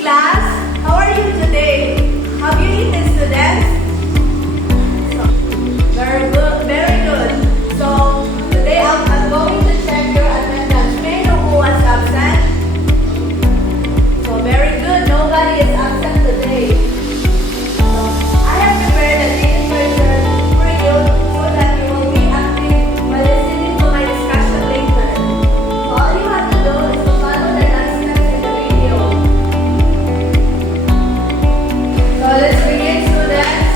class. How are you today? Have you eaten, students? Very good, very good. So, today I'm going to check your attendance. May I know who was absent? So, very good. Nobody is absent today. So, I have prepared a daily question for you so that you will be active while listening to my discussion later. So, all you have to do is to follow the instructions in the video. So, let's begin, students.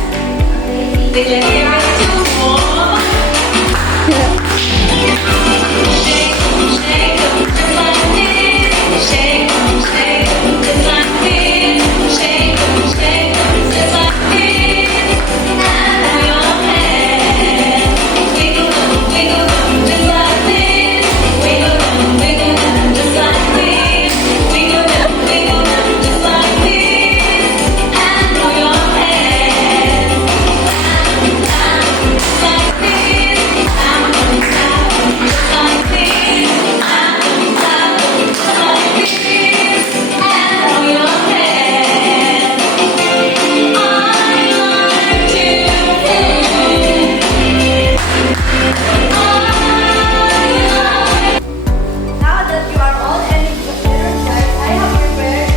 Now that you are all energized, I have prepared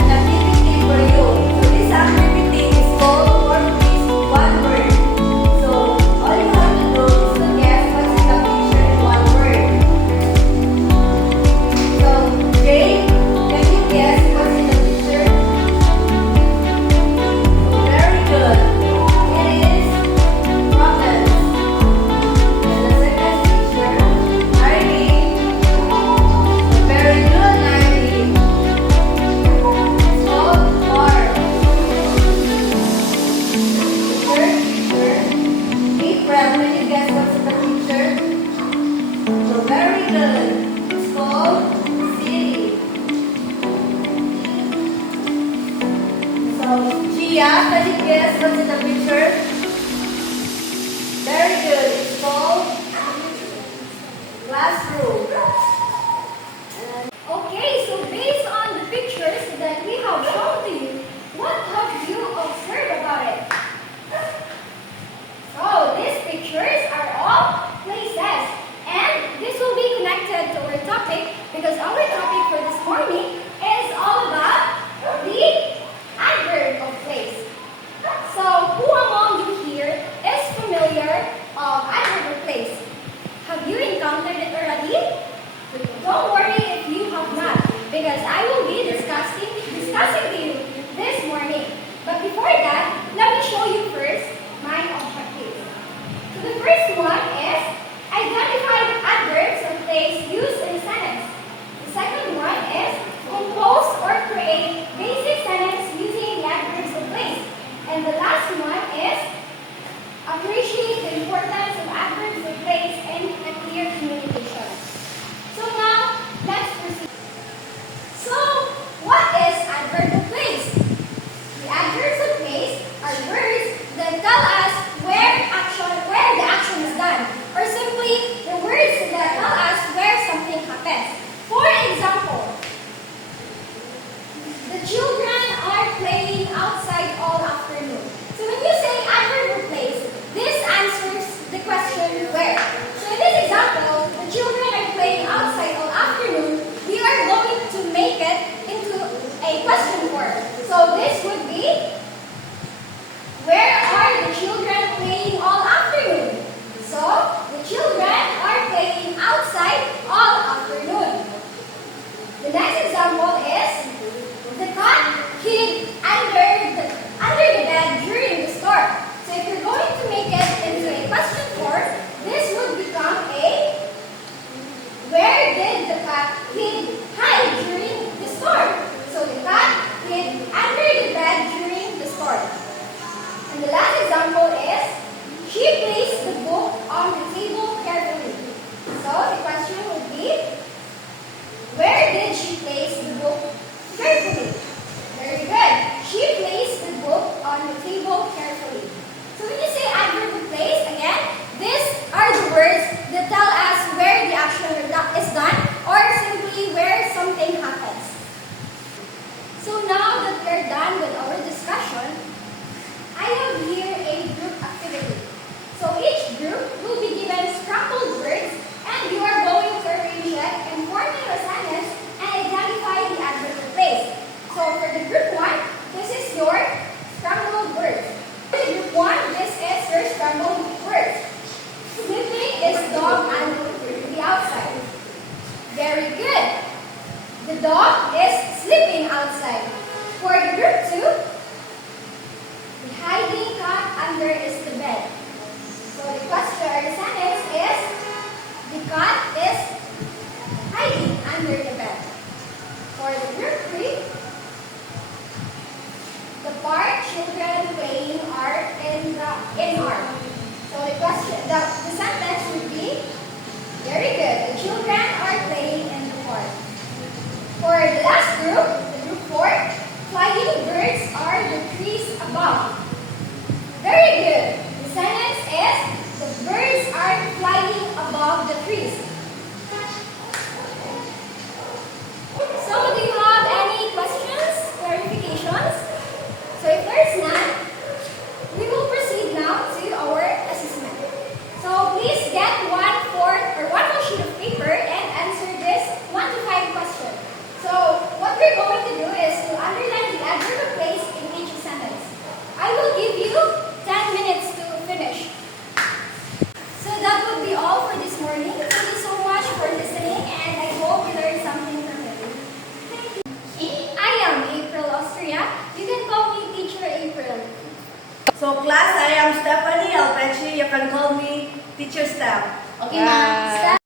an activity for you. So this activity is called word is one word. So all you have to do is to guess what's in the picture in one word. So Jay, can you guess what's in the picture? Very good. It is problems. And the second picture, Arlie. Very good, Natalie. It's called bar. Third picture, April. Can you guess what's in the picture? So very good. It's called city. So Gia, can you guess what's in the picture? Very good. It's called classroom. Okay, so based on the pictures that we have shown to you, what have you observed about it? So these pictures are all places, and this will be connected to our topic because our topic for this morning is all about the adverb of place. So who among you here is familiar of adverb of place? Have you encountered it already? Don't worry if you have not, because I will be discussing to you this morning. But before that, let me show you first my objectives. So the first one is identify the adverbs of place used in a sentence. The second one is compose or create basic sentence using the adverbs of place. And the last one is appreciate the importance of adverbs of place in a clear communication. So now, let's proceed. So, what is adverb of place? The adverbs of place are words that tell us where the action is done, or done with our discussion, I have here a group activity. So each group will be given scrambled words and you are going to arrange it and form your sentence and identify the adverb to place. So for the group 1, this is your scrambled words. For the group 1, this is your scrambled words. Sleeping is dog and the outside. Very good. The dog is sleeping outside. For the group 2, the hiding cat under is the bed. So the question or the sentence is, the cat is hiding under the bed. For the group 3, the park children playing are in arm. So the sentence would be, very good, the children are playing in the park. For the last group, the group 4, flying birds are the trees above. Very good. The sentence is, the birds are flying above the trees. So do you have any questions, clarifications? So if there's none, we will proceed now to our assessment. So please get one whole sheet of paper and answer this 1 to 5 question. So what we're going to do is to underline the adverb of place in each sentence. I will give you 10 minutes to finish. So that would be all for this morning. Thank you so much for listening and I hope you learned something from it. Thank you. I am April Austria. You can call me Teacher April. So class, I am Stephanie Alpechi. You can call me Teacher Steph. Okay, ma'am.